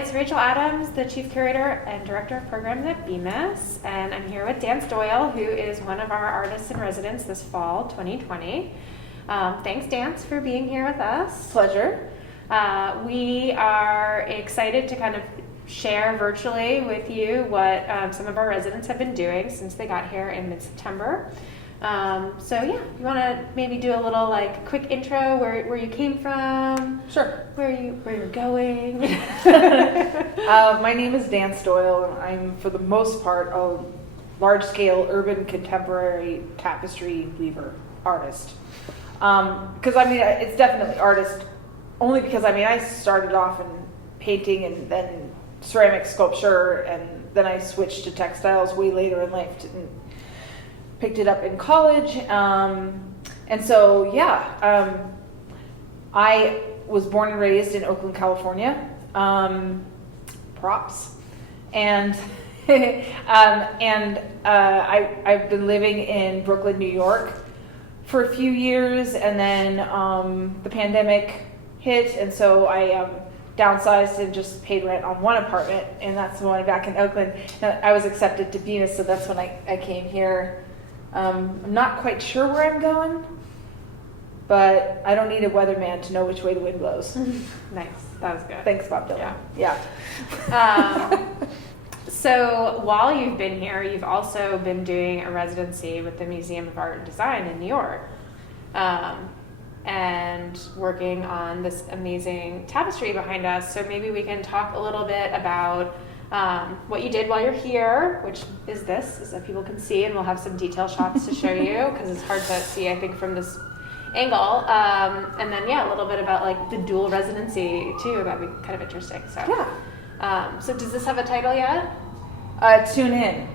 it's Rachel Adams, the Chief Curator and Director of Programs at Bemis, and I'm here with Doyle, who is one of our artists in residence this fall, 2020. Thanks, Dance, for being here with us. Pleasure. We are excited to kind of share virtually with you what some of our residents have been doing since they got here in mid-September. You want to maybe do a little quick intro where you came from? Sure. Where you're going? My name is Doyle, and I'm for the most part a large-scale urban contemporary tapestry weaver artist. Because it's definitely artist, only because I started off in painting and then ceramic sculpture, and then I switched to textiles way later in life and picked it up in college. I was born and raised in Oakland, California. Props. And I've been living in Brooklyn, New York for a few years, and then the pandemic hit, and so I downsized and just paid rent on one apartment, and that's the one back in Oakland. I was accepted to Bemis, so that's when I came here. I'm not quite sure where I'm going, but I don't need a weatherman to know which way the wind blows. Nice. That was good. Thanks, Bob Dylan. Yeah. So while you've been here, you've also been doing a residency with the Museum of Art and Design in New York, and working on this amazing tapestry behind us. So maybe we can talk a little bit about what you did while you're here, which is this, so that people can see, and we'll have some detail shots to show you because it's hard to see, I think, from this angle. And then, a little bit about the dual residency too. That'd be kind of interesting. So, so does this have a title yet? Tune in.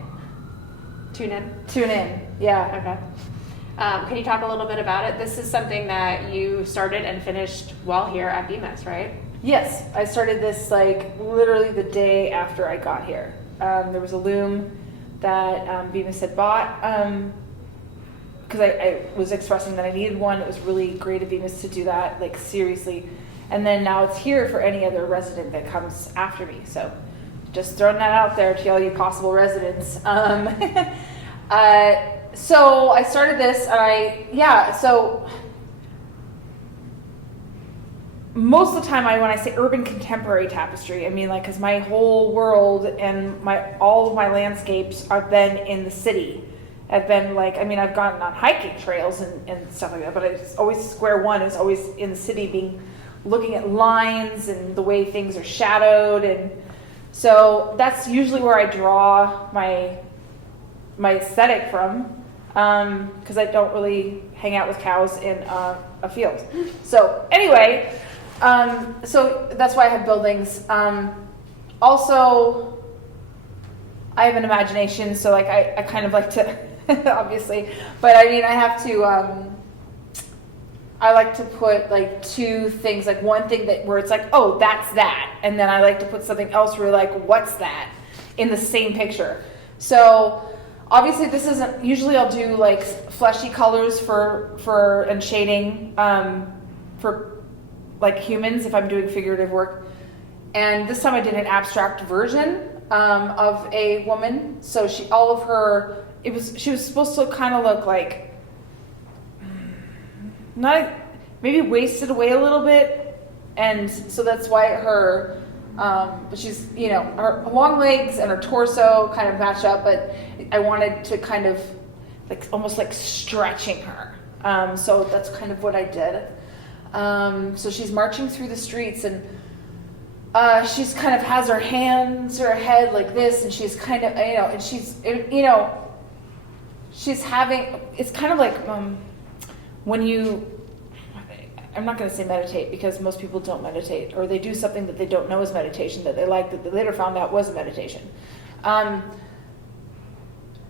Tune in? Tune in, yeah. Okay. Can you talk a little bit about it? This is something that you started and finished while here at Bemis, right? Yes, I started this literally the day after I got here. There was a loom that Bemis had bought because I was expressing that I needed one. It was really great of Bemis to do that, seriously. And then now it's here for any other resident that comes after me. So just throwing that out there to all you possible residents. So I started this, and so most of the time when I say urban contemporary tapestry, because my whole world and all of my landscapes have been in the city. I've been I've gone on hiking trails and stuff like that, but it's always square one is always in the city, looking at lines and the way things are shadowed, and so that's usually where I draw my aesthetic from, because I don't really hang out with cows in a field. So anyway, so that's why I have buildings. Also, I have an imagination, so I kind of like to, obviously, but I have to, I like to put two things, one thing where it's oh, that's that, and then I like to put something else where what's that, in the same picture. So obviously this isn't, usually I'll do fleshy colors for and shading for humans if I'm doing figurative work. And this time I did an abstract version of a woman. So she was supposed to kind of look not maybe wasted away a little bit, and so that's why her but she's her long legs and her torso kind of match up, but I wanted to kind of almost stretching her, so that's kind of what I did. So she's marching through the streets, and she's kind of has her hands or her head like this, and she's kind of and she's she's having, it's kind of when you, I'm not going to say meditate because most people don't meditate, or they do something that they don't know is meditation that they like that they later found out was a meditation.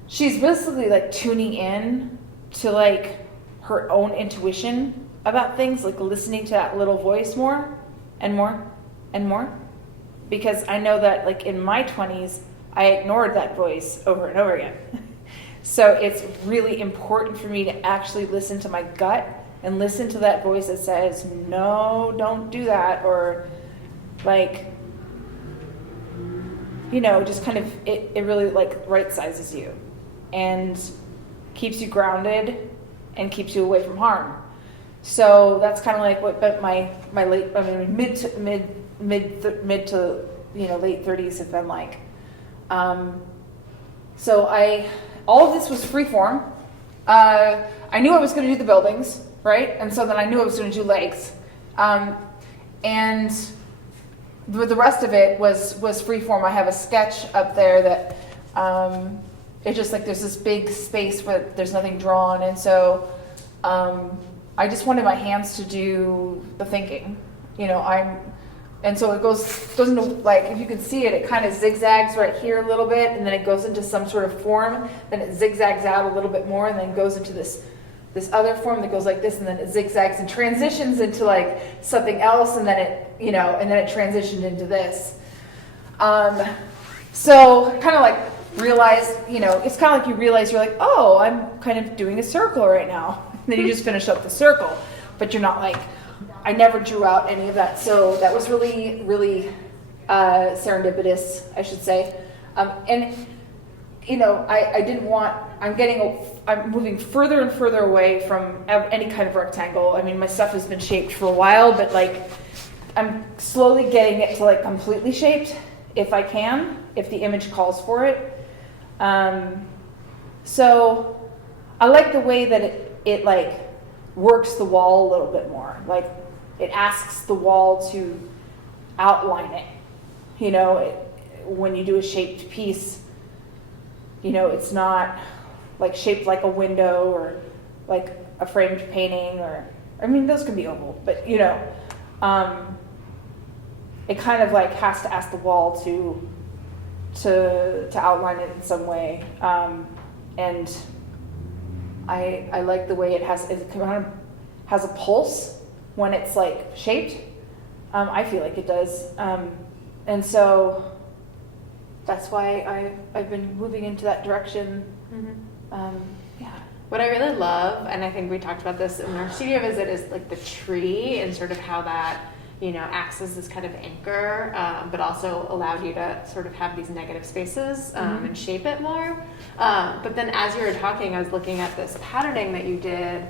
She's basically tuning in to her own intuition about things, listening to that little voice more and more and more, because I know that in my 20s I ignored that voice over and over again. So it's really important for me to actually listen to my gut and listen to that voice that says, no, don't do that, or just kind of, it really like right sizes you and keeps you grounded and keeps you away from harm. So that's kind of like what my mid to late 30s have been like. So all of this was free form. I knew I was going to do the buildings, right? And so then I knew I was going to do legs. And the rest of it was free form. I have a sketch up there that it's just like there's this big space where there's nothing drawn, and so I just wanted my hands to do the thinking. And so it goes into, like, if you can see it, it kind of zigzags right here a little bit, and then it goes into some sort of form, then it zigzags out a little bit more, and then goes into this other form that goes like this, and then it zigzags and transitions into like something else, and then it, and then it transitioned into this. So kind of like realize, it's kind of like you realize you're like, oh, I'm kind of doing a circle right now. And then you just finish up the circle, but you're not like, I never drew out any of that. So that was really, really serendipitous, I should say. I didn't want, I'm moving further and further away from any kind of rectangle. I mean, my stuff has been shaped for a while, but like, I'm slowly getting it to like completely shaped if I can, if the image calls for it. So I like the way that it like works the wall a little bit more. Like it asks the wall to outline it. When you do a shaped piece, it's not like shaped like a window or like a framed painting, or, I mean, those can be oval, but it kind of like has to ask the wall to outline it in some way. And I like the way it kind of has a pulse when it's like shaped. I feel like it does. And so that's why I've been moving into that direction. Mm-hmm. Yeah. What I really love, and I think we talked about this in our studio visit, is like the tree and sort of how that, acts as this kind of anchor, but also allowed you to sort of have these negative spaces mm-hmm. and shape it more. But then as you were talking, I was looking at this patterning that you did,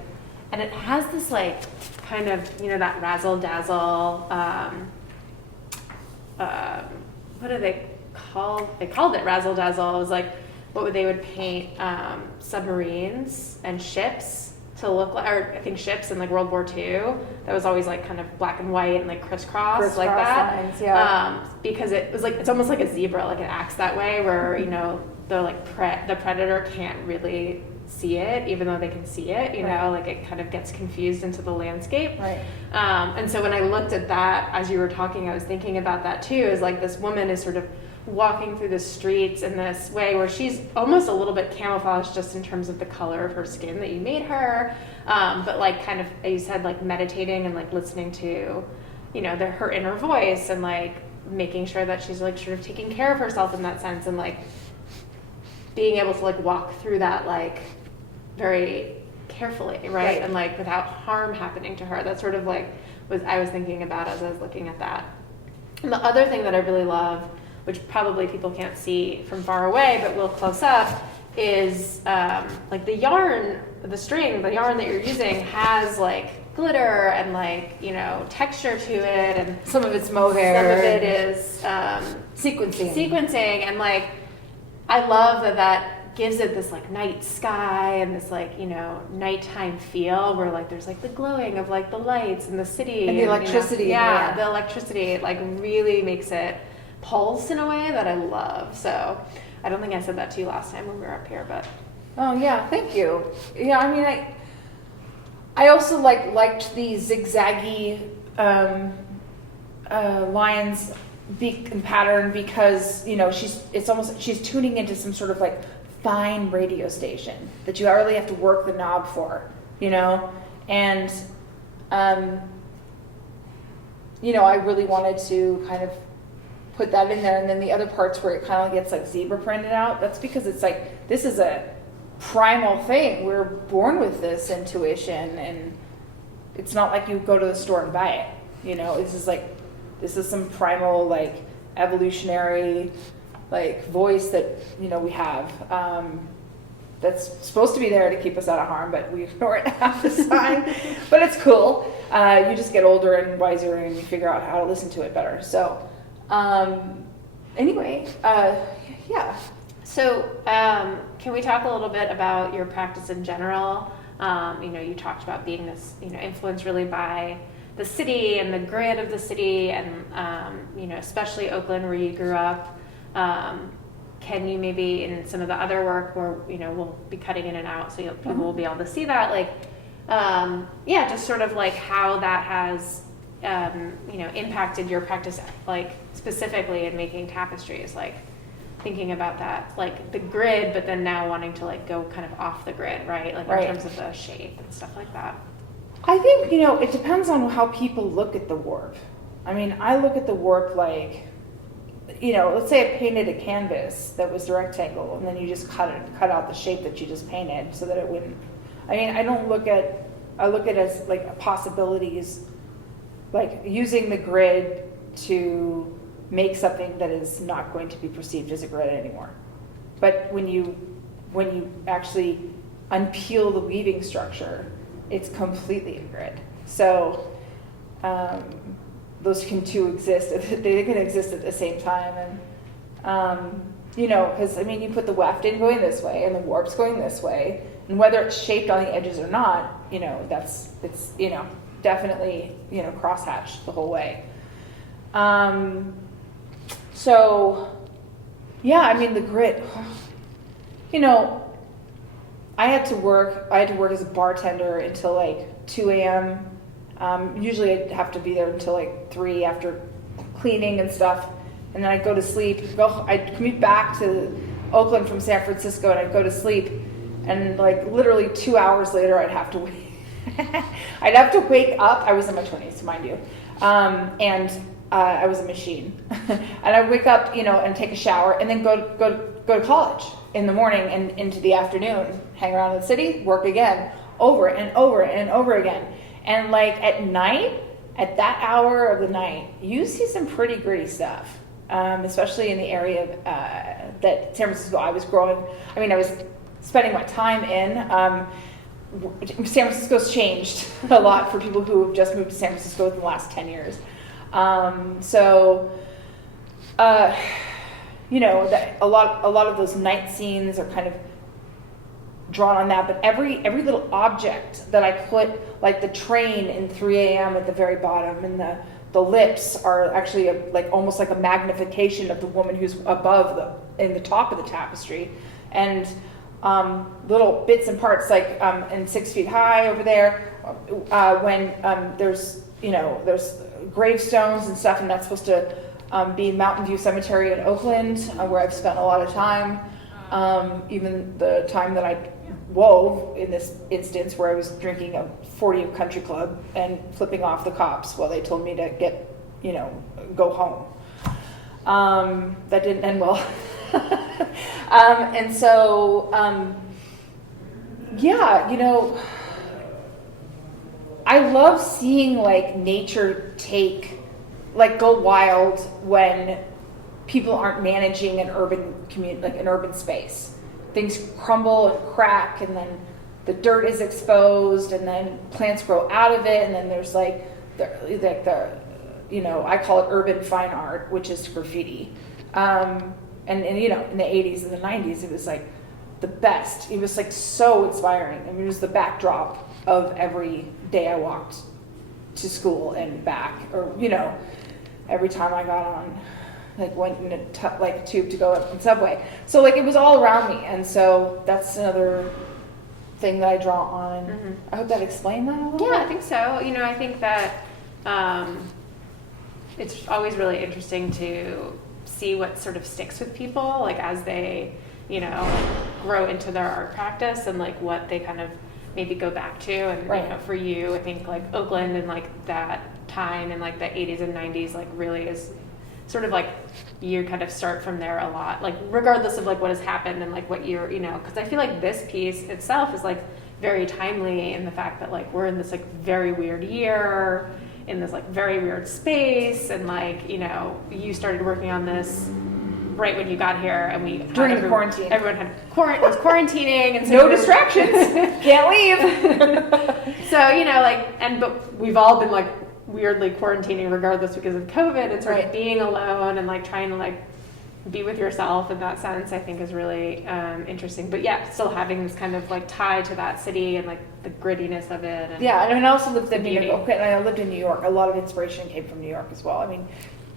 and it has this like kind of, that razzle dazzle, what do they call? They called it razzle dazzle. It was like they would paint submarines and ships to look like, or I think ships in like World War II. That was always like kind of black and white and like crisscross like that. Lines, yeah. Because it was like, it's almost like a zebra, like it acts that way, where the like the predator can't really see it, even though they can see it. Right. Like it kind of gets confused into the landscape. Right. And so when I looked at that as you were talking, I was thinking about that too. Is like this woman is sort of walking through the streets in this way where she's almost a little bit camouflaged just in terms of the color of her skin that you made her, but like kind of, you said, like meditating and like listening to her inner voice, and like making sure that she's like sort of taking care of herself in that sense, and like being able to like walk through that like very carefully, right? And like without harm happening to her. That's sort of like I was thinking about as I was looking at that. And the other thing that I really love, which probably people can't see from far away, but will close up, is like the yarn, the yarn that you're using has like glitter and like, texture to it, and some of it's mohair. Some of it is sequencing, and like, I love that gives it this like night sky and this like, nighttime feel where like there's like the glowing of like the lights and the city. And the electricity. The electricity, it like really makes it pulse in a way that I love. So I don't think I said that to you last time when we were up here, but. Oh yeah, thank you. Yeah, I mean, I also liked the zigzaggy lines and pattern, because she's tuning into some sort of like fine radio station that you really have to work the knob for, and I really wanted to kind of put that in there. And then the other parts where it kind of gets like zebra printed out, that's because it's like, this is a primal thing. We're born with this intuition, and it's not like you go to the store and buy it. This is some primal, like, evolutionary like voice that, you know, we have. That's supposed to be there to keep us out of harm, but we ignore it half the time. But it's cool. You just get older and wiser, and you figure out how to listen to it better. So, anyway, yeah. So, can we talk a little bit about your practice in general? You know, you talked about being this, you know, influenced really by the city and the grid of the city, and you know, especially Oakland, where you grew up. Can you maybe, in some of the other work where, you know, we'll be cutting in and out, so people will be able to see that, like, yeah, just sort of like how that has, you know, impacted your practice, like specifically in making tapestries, like thinking about that, like the grid, but then now wanting to like go kind of off the grid, right? Like in terms of the shape and stuff like that. I think, you know, it depends on how people look at the warp. I mean, I look at the warp like, you know, let's say I painted a canvas that was the rectangle, and then you just cut out the shape that you just painted so that it wouldn't. I mean, I look at it as like possibilities, like using the grid to make something that is not going to be perceived as a grid anymore. But when you actually unpeel the weaving structure, it's completely a grid. So those can two exist. They can exist at the same time. And you know, because I mean, you put the weft in going this way and the warp's going this way, and whether it's shaped on the edges or not, you know, it's you know, definitely, you know, crosshatched the whole way. So yeah, I mean, the grid, you know, I had to work as a bartender until like 2 a.m. Usually I'd have to be there until like 3 after cleaning and stuff. And then I'd go to sleep. I'd commute back to Oakland from San Francisco, and I'd go to sleep. And like literally 2 hours later, I'd have to wake up. I was in my 20s, mind you. And I was a machine. And I'd wake up, you know, and take a shower, and then go to college in the morning and into the afternoon, hang around in the city, work again, over and over and over again. And like at night, at that hour of the night, you see some pretty gritty stuff, especially in the area that San Francisco I was growing. I mean, I was spending my time in. San Francisco's changed a lot for people who have just moved to San Francisco in the last 10 years. You know, a lot of those night scenes are kind of drawn on that, but every little object that I put, like the train in 3 a.m. at the very bottom, and the lips are actually like almost like a magnification of the woman who's above in the top of the tapestry, and little bits and parts like in 6 Feet High over there, when there's gravestones and stuff, and that's supposed to be Mountain View Cemetery in Oakland, where I've spent a lot of time. Even the time that I wove in this instance, where I was drinking a 40 Country Club and flipping off the cops while they told me to go home. That didn't end well. And so, yeah, you know, I love seeing like nature go wild when people aren't managing an urban community, like an urban space. Things crumble and crack, and then the dirt is exposed, and then plants grow out of it, and then there's like the you know, I call it urban fine art, which is graffiti. And you know, in the 80s and the 90s, it was like the best. It was like so inspiring. I mean, it was the backdrop of every day I walked to school and back, or you know, every time I got on went in a tube to go up in subway. So like it was all around me, and so that's another thing that I draw on. Mm-hmm. I hope that explained that a little bit. Yeah, I think so. You know, I think that it's always really interesting to see what sort of sticks with people, like as they, you know, grow into their art practice, and like what they kind of maybe go back to. And right. You know, for you, I think like Oakland and like that time in like the 80s and 90s like really is sort of like you kind of start from there a lot, like regardless of like what has happened and like what you're, you know, because I feel like this piece itself is like very timely in the fact that like we're in this like very weird year in this like very weird space, and like, you know, you started working on this right when you got here, and we During the quarantine. Everyone was quarantining, and so no distractions. Can't leave. So but we've all been like weirdly quarantining regardless because of COVID, and sort of being alone and like trying to like be with yourself in that sense, I think is really interesting. But yeah, still having this kind of like tie to that city and like the grittiness of it. And yeah, I also lived in New York. And I lived in New York. A lot of inspiration came from New York as well. I mean,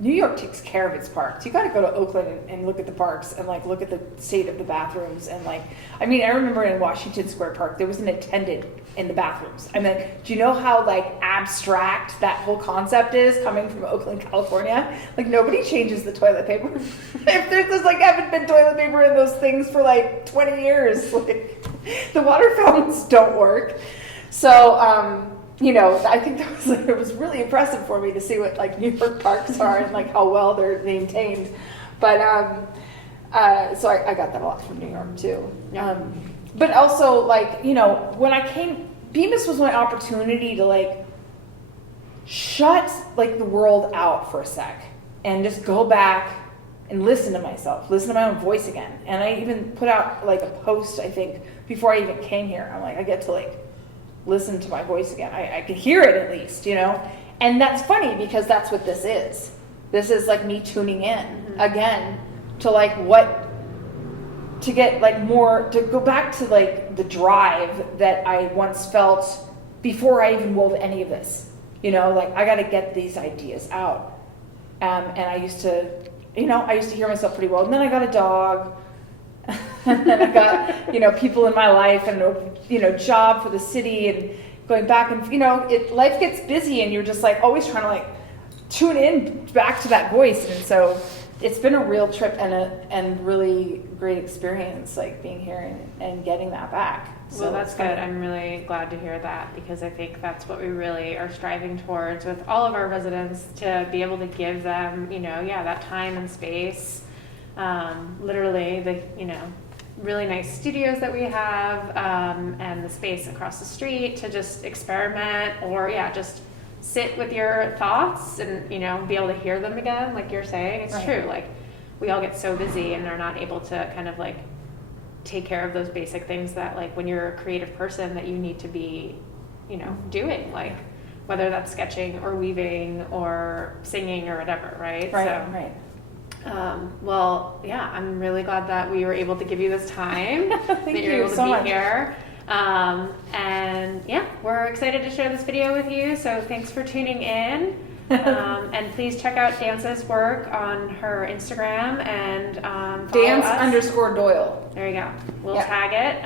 New York takes care of its parks. You got to go to Oakland and look at the parks and like look at the state of the bathrooms and like. I mean, I remember in Washington Square Park there was an attendant in the bathrooms. I mean, do you know how like abstract that whole concept is coming from Oakland, California? Like nobody changes the toilet paper. If there's like haven't been toilet paper in those things for like 20 years, like the water fountains don't work. So. I think it was really impressive for me to see what like New York parks are and like how well they're maintained. But so I got that a lot from New York too. But also like when I came, Bemis was my opportunity to like shut like the world out for a sec and just go back and listen to myself, listen to my own voice again. And I even put out like a post, I think, before I even came here. I'm like, I get to like listen to my voice again. I can hear it at least, and that's funny because that's what this is. This is like me tuning in again to like to get like more, to go back to like the drive that I once felt before I even wove any of this, like I got to get these ideas out. And I used to hear myself pretty well. And then I got a dog. And then I got, people in my life and, job for the city and going back and, life gets busy and you're just like always trying to like tune in back to that voice. And so it's been a real trip and really great experience, like being here and getting that back. So well, that's good. I'm really glad to hear that because I think that's what we really are striving towards with all of our residents, to be able to give them, that time and space. Literally the really nice studios that we have, and the space across the street to just experiment or just sit with your thoughts and be able to hear them again, like you're saying. It's true, like we all get so busy and are not able to kind of like take care of those basic things that like when you're a creative person that you need to be doing, like whether that's sketching or weaving or singing or whatever, right? Well, yeah, I'm really glad that we were able to give you this time. Thank that you're you able to so be much. Here. And yeah, we're excited to share this video with you. So thanks for tuning in. And please check out Dance's work on her Instagram and follow Dance_Doyle. There you go. We'll tag it.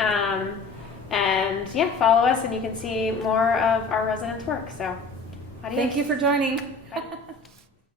And yeah, follow us and you can see more of our residents' work. So adios. Thank you for joining.